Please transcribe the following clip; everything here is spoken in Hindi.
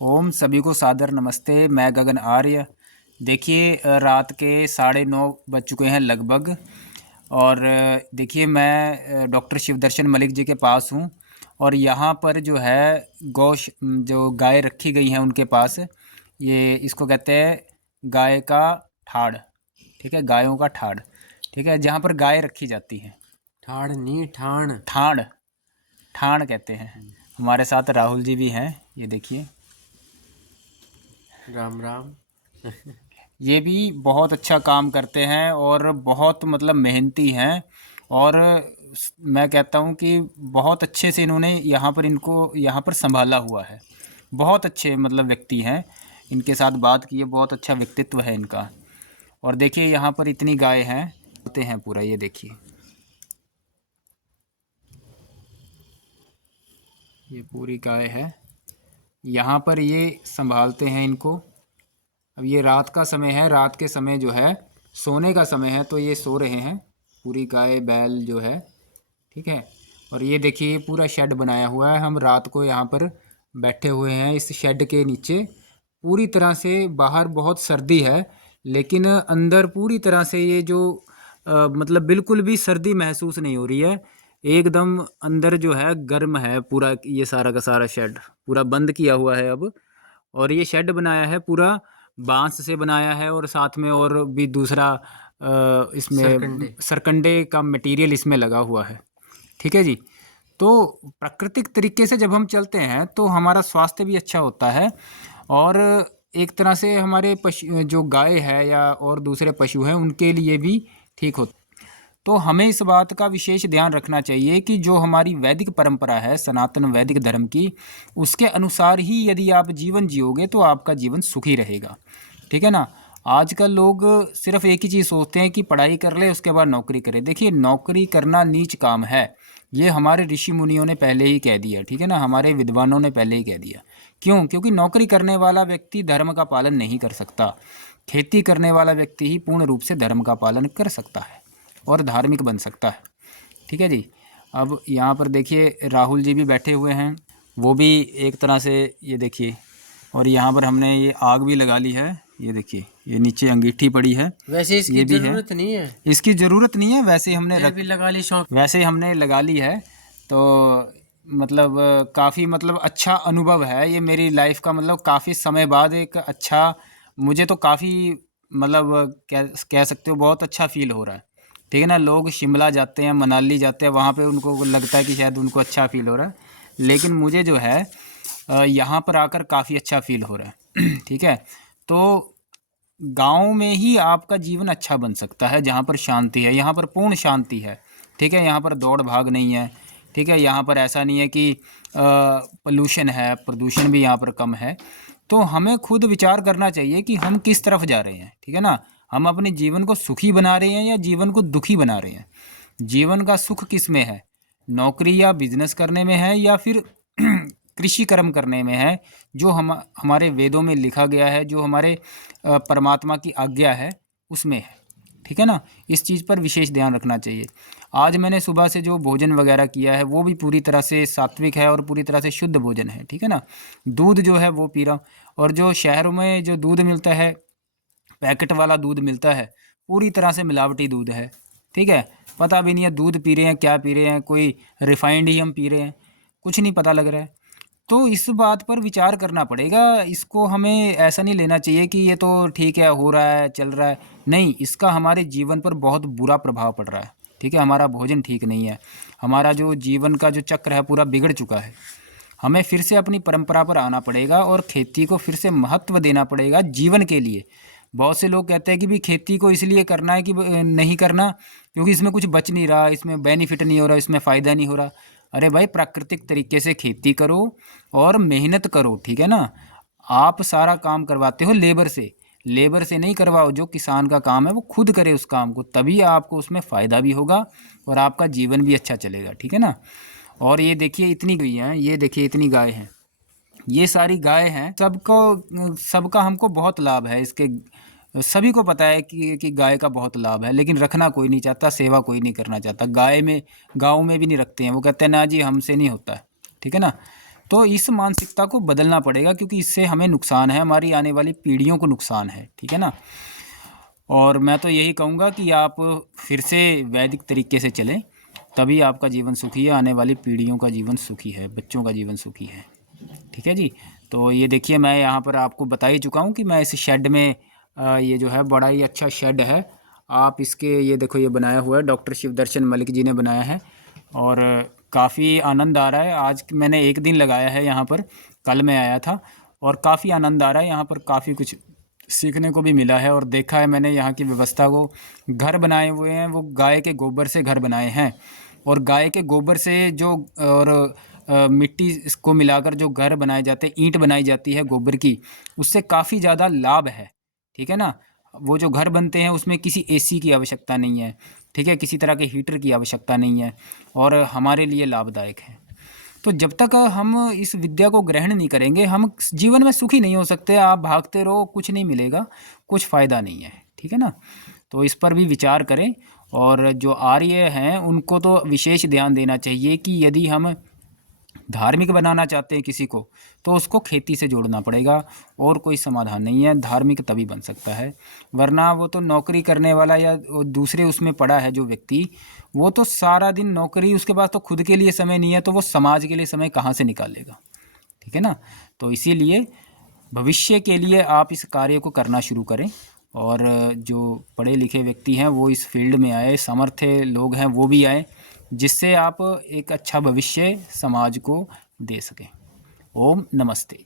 ओम सभी को सादर नमस्ते। मैं गगन आर्य। देखिए रात के 9:30 बज चुके हैं लगभग। और देखिए मैं डॉक्टर शिवदर्शन मलिक जी के पास हूँ। और यहाँ पर जो है जो गाय रखी गई हैं उनके पास, ये इसको कहते हैं गाय का ठाड़। ठीक है, गायों का ठाड़। ठीक है, जहाँ पर गाय रखी जाती है। ठाड़ नहीं ठाण। ठाड़, ठाड़ कहते हैं। हमारे साथ राहुल जी भी हैं, ये देखिए। राम राम। ये भी बहुत अच्छा काम करते हैं और बहुत मतलब मेहनती हैं। और मैं कहता हूँ कि बहुत अच्छे से इन्होंने यहाँ पर संभाला हुआ है। बहुत अच्छे मतलब व्यक्ति हैं। इनके साथ बात की है, बहुत अच्छा व्यक्तित्व है इनका। और देखिए यहाँ पर इतनी गाय हैं, होते हैं पूरा, ये देखिए। ये पूरी गाय है, यहाँ पर ये संभालते हैं इनको। अब ये रात का समय है, रात के समय जो है सोने का समय है, तो ये सो रहे हैं पूरी गाय बैल जो है। ठीक है। और ये देखिए पूरा शेड बनाया हुआ है। हम रात को यहाँ पर बैठे हुए हैं इस शेड के नीचे। पूरी तरह से बाहर बहुत सर्दी है, लेकिन अंदर पूरी तरह से ये जो मतलब बिल्कुल भी सर्दी महसूस नहीं हो रही है। एकदम अंदर जो है गर्म है पूरा। ये सारा का सारा शेड पूरा बंद किया हुआ है अब। और ये शेड बनाया है पूरा बांस से बनाया है, और साथ में और भी दूसरा इसमें सरकंडे। सरकंडे का मटेरियल इसमें लगा हुआ है। ठीक है जी। तो प्राकृतिक तरीके से जब हम चलते हैं तो हमारा स्वास्थ्य भी अच्छा होता है। और एक तरह से हमारे पशु जो गाय है या और दूसरे पशु हैं उनके लिए भी ठीक होता। तो हमें इस बात का विशेष ध्यान रखना चाहिए कि जो हमारी वैदिक परंपरा है, सनातन वैदिक धर्म की, उसके अनुसार ही यदि आप जीवन जियोगे तो आपका जीवन सुखी रहेगा। ठीक है ना। आजकल लोग सिर्फ एक ही चीज़ सोचते हैं कि पढ़ाई कर ले उसके बाद नौकरी करे। देखिए नौकरी करना नीच काम है, ये हमारे ऋषि मुनियों ने पहले ही कह दिया। ठीक है ना, हमारे विद्वानों ने पहले ही कह दिया। क्यों? क्योंकि नौकरी करने वाला व्यक्ति धर्म का पालन नहीं कर सकता। खेती करने वाला व्यक्ति ही पूर्ण रूप से धर्म का पालन कर सकता है और धार्मिक बन सकता है। ठीक है जी। अब यहाँ पर देखिए राहुल जी भी बैठे हुए हैं, वो भी एक तरह से, ये देखिए। और यहाँ पर हमने ये आग भी लगा ली है, ये देखिए। ये नीचे अंगीठी पड़ी है, वैसे इसकी ये भी है। जरूरत नहीं है। इसकी ज़रूरत नहीं है, वैसे हमने फिर भी लगा ली शौक। वैसे हमने लगा ली है। तो मतलब काफ़ी मतलब अच्छा अनुभव है ये मेरी लाइफ का। मतलब काफ़ी समय बाद एक अच्छा, मुझे तो काफ़ी मतलब कह सकते हो बहुत अच्छा फील हो रहा है। ठीक है ना। लोग शिमला जाते हैं, मनाली जाते हैं, वहाँ पे उनको लगता है कि शायद उनको अच्छा फील हो रहा है, लेकिन मुझे जो है यहाँ पर आकर काफ़ी अच्छा फील हो रहा है। ठीक है। तो गांव में ही आपका जीवन अच्छा बन सकता है, जहाँ पर शांति है। यहाँ पर पूर्ण शांति है। ठीक है, यहाँ पर दौड़ भाग नहीं है। ठीक है, यहाँ पर ऐसा नहीं है कि पोल्यूशन है, प्रदूषण भी यहाँ पर कम है। तो हमें खुद विचार करना चाहिए कि हम किस तरफ जा रहे हैं। ठीक है ना। हम अपने जीवन को सुखी बना रहे हैं या जीवन को दुखी बना रहे हैं। जीवन का सुख किस में है? नौकरी या बिजनेस करने में है, या फिर कृषि कर्म करने में है, जो हमारे वेदों में लिखा गया है, जो हमारे परमात्मा की आज्ञा है उसमें है। ठीक है ना। इस चीज़ पर विशेष ध्यान रखना चाहिए। आज मैंने सुबह से जो भोजन वगैरह किया है वो भी पूरी तरह से सात्विक है और पूरी तरह से शुद्ध भोजन है। ठीक है ना। दूध जो है वो पी रहा हूँ। और जो शहरों में जो दूध मिलता है, पैकेट वाला दूध मिलता है, पूरी तरह से मिलावटी दूध है। ठीक है। पता भी नहीं है दूध पी रहे हैं क्या पी रहे हैं, कोई रिफाइंड ही हम पी रहे हैं, कुछ नहीं पता लग रहा है। तो इस बात पर विचार करना पड़ेगा। इसको हमें ऐसा नहीं लेना चाहिए कि ये तो ठीक है, हो रहा है, चल रहा है। नहीं, इसका हमारे जीवन पर बहुत बुरा प्रभाव पड़ रहा है। ठीक है, हमारा भोजन ठीक नहीं है, हमारा जो जीवन का जो चक्र है पूरा बिगड़ चुका है। हमें फिर से अपनी परंपरा पर आना पड़ेगा और खेती को फिर से महत्व देना पड़ेगा जीवन के लिए। बहुत से लोग कहते हैं कि भी खेती को इसलिए करना है कि नहीं करना क्योंकि इसमें कुछ बच नहीं रहा, इसमें बेनिफिट नहीं हो रहा, इसमें फ़ायदा नहीं हो रहा। अरे भाई, प्राकृतिक तरीके से खेती करो और मेहनत करो। ठीक है ना। आप सारा काम करवाते हो लेबर से, लेबर से नहीं करवाओ। जो किसान का काम है वो खुद करे उस काम को, तभी आपको उसमें फ़ायदा भी होगा और आपका जीवन भी अच्छा चलेगा। ठीक है ना। और ये देखिए इतनी गई हैं, ये देखिए इतनी गाय हैं, ये सारी गाय हैं। सबको सबका हमको बहुत लाभ है इसके। सभी को पता है कि गाय का बहुत लाभ है, लेकिन रखना कोई नहीं चाहता, सेवा कोई नहीं करना चाहता। गाय में गाँव में भी नहीं रखते हैं, वो कहते हैं ना जी हमसे नहीं होता है। ठीक है ना। तो इस मानसिकता को बदलना पड़ेगा, क्योंकि इससे हमें नुकसान है, हमारी आने वाली पीढ़ियों को नुकसान है, ठीक है ना। और मैं तो यही कहूँगा कि आप फिर से वैदिक तरीके से चलें, तभी आपका जीवन सुखी है, आने वाली पीढ़ियों का जीवन सुखी है, बच्चों का जीवन सुखी है, ठीक है जी। तो ये देखिए, मैं यहाँ पर आपको बता ही चुका हूँ कि मैं इस शेड में ये जो है बड़ा ही अच्छा शेड है। आप इसके ये देखो, ये बनाया हुआ है, डॉक्टर शिवदर्शन मलिक जी ने बनाया है, और काफ़ी आनंद आ रहा है। आज मैंने एक दिन लगाया है यहाँ पर, कल मैं आया था, और काफ़ी आनंद आ रहा है यहाँ पर, काफ़ी कुछ सीखने को भी मिला है। और देखा है मैंने यहाँ की व्यवस्था को, घर बनाए हुए हैं वो गाय के गोबर से घर बनाए हैं, और गाय के गोबर से जो और मिट्टी इसको मिलाकर जो घर बनाए जाते हैं, ईंट बनाई जाती है गोबर की, उससे काफ़ी ज़्यादा लाभ है, ठीक है ना। वो जो घर बनते हैं उसमें किसी एसी की आवश्यकता नहीं है, ठीक है, किसी तरह के हीटर की आवश्यकता नहीं है, और हमारे लिए लाभदायक है। तो जब तक हम इस विद्या को ग्रहण नहीं करेंगे, हम जीवन में सुखी नहीं हो सकते। आप भागते रहो, कुछ नहीं मिलेगा, कुछ फ़ायदा नहीं है, ठीक है ना। तो इस पर भी विचार करें। और जो आर्य हैं उनको तो विशेष ध्यान देना चाहिए कि यदि हम धार्मिक बनाना चाहते हैं किसी को, तो उसको खेती से जोड़ना पड़ेगा, और कोई समाधान नहीं है। धार्मिक तभी बन सकता है, वरना वो तो नौकरी करने वाला या वो दूसरे उसमें पड़ा है जो व्यक्ति, वो तो सारा दिन नौकरी, उसके पास तो खुद के लिए समय नहीं है, तो वो समाज के लिए समय कहाँ से निकालेगा, ठीक है ना। तो इसीलिए भविष्य के लिए आप इस कार्य को करना शुरू करें, और जो पढ़े लिखे व्यक्ति हैं वो इस फील्ड में आए, सामर्थ्य लोग हैं वो भी आए, जिससे आप एक अच्छा भविष्य समाज को दे सकें। ओम नमस्ते।